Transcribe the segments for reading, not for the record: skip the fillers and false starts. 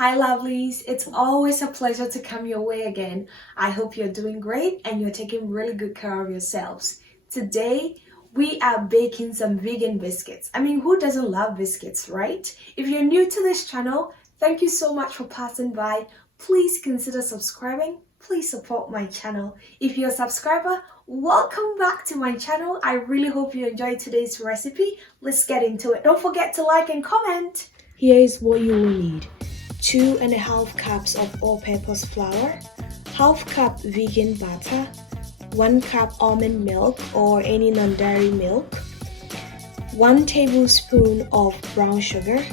Hi lovelies, it's always a pleasure to come your way again. I hope you're doing great and you're taking really good care of yourselves. Today, we are baking some vegan biscuits. I mean, who doesn't love biscuits, right? If you're new to this channel, thank you so much for passing by. Please consider subscribing. Please support my channel. If you're a subscriber, welcome back to my channel. I really hope you enjoyed today's recipe. Let's get into it. Don't forget to like and comment. Here is what you will need. 2.5 cups of all-purpose flour, half cup vegan butter, 1 cup almond milk or any non-dairy milk, 1 tablespoon of brown sugar,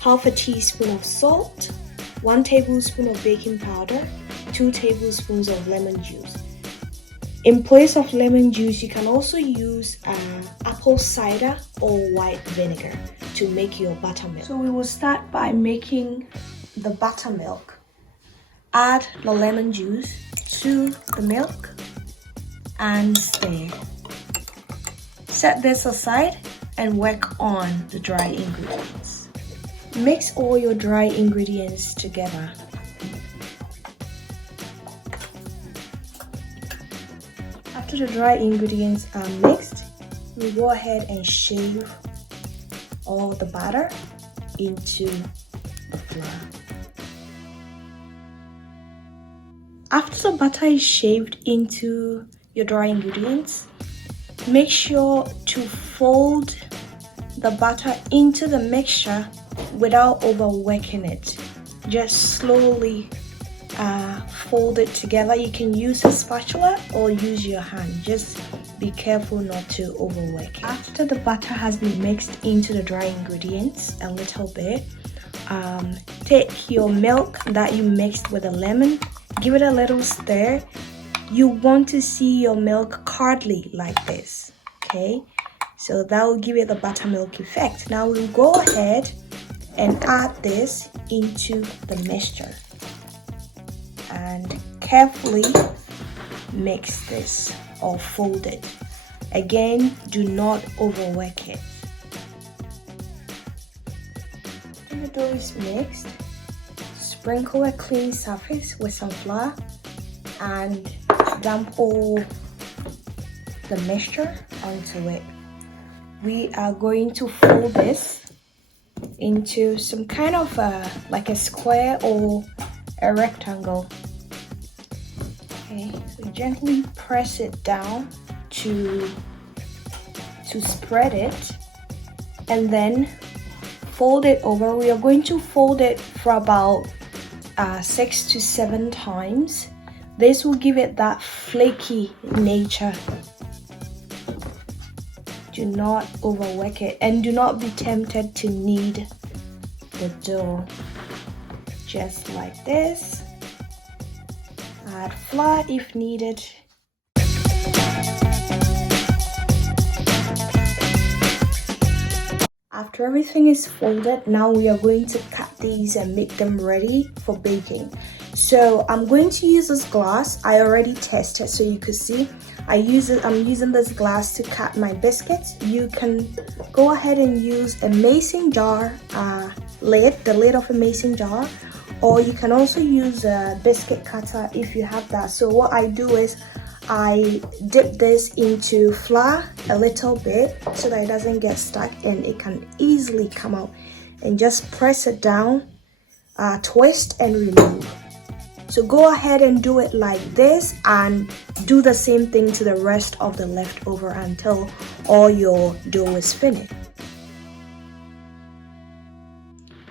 half a teaspoon of salt, 1 tablespoon of baking powder, 2 tablespoons of lemon juice. In place of lemon juice, you can also use apple cider or white vinegar to make your buttermilk. So we will start by making the buttermilk. Add the lemon juice to the milk and stir. Set this aside and work on the dry ingredients. Mix all your dry ingredients together. After the dry ingredients are mixed, we go ahead and shave all the butter into the flour. After the butter is shaved into your dry ingredients, make sure to fold the butter into the mixture without overworking it. Just slowly fold it together. You can use a spatula or use your hand. Just be careful not to overwork it. After the butter has been mixed into the dry ingredients a little bit, take your milk that you mixed with the lemon, give it a little stir. You want to see your milk curdly like this, okay? So that will give it the buttermilk effect. Now we'll go ahead and add this into the mixture and carefully mix this or fold it. Again, do not overwork it. When the dough is mixed, sprinkle a clean surface with some flour and dump all the mixture onto it. We are going to fold this into some kind of like a square or a rectangle. Okay, so gently press it down to spread it and then fold it over. We are going to fold it for about 6 to 7 times. This will give it that flaky nature. Do not overwork it and do not be tempted to knead the dough. Just like this. Add flour if needed. After everything is folded, now we are going to cut these and make them ready for baking. So I'm going to use this glass. I already tested so you could see. I'm using this glass to cut my biscuits. You can go ahead and use a mason jar lid, the lid of a mason jar, or you can also use a biscuit cutter if you have that. So what I do is I dip this into flour a little bit so that it doesn't get stuck and it can easily come out, and just press it down, twist and remove. So go ahead and do it like this and do the same thing to the rest of the leftover until all your dough is finished.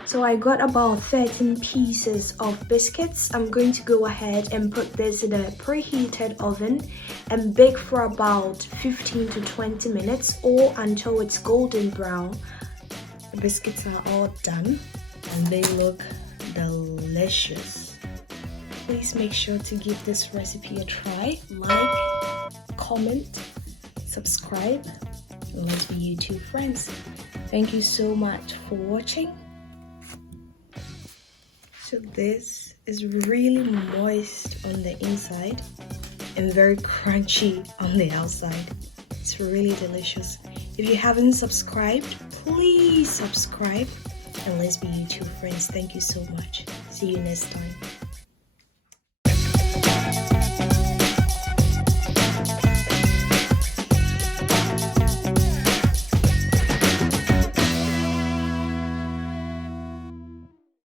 So I got about 13 pieces of biscuits. I'm going to go ahead and put this in a preheated oven and bake for about 15 to 20 minutes or until it's golden brown. The biscuits are all done and they look delicious. Please make sure to give this recipe a try. Like, comment, subscribe, and let's be YouTube friends. Thank you so much for watching. So this is really moist on the inside and very crunchy on the outside. It's really delicious. If you haven't subscribed, please subscribe and let's be YouTube friends. Thank you so much. See you next time.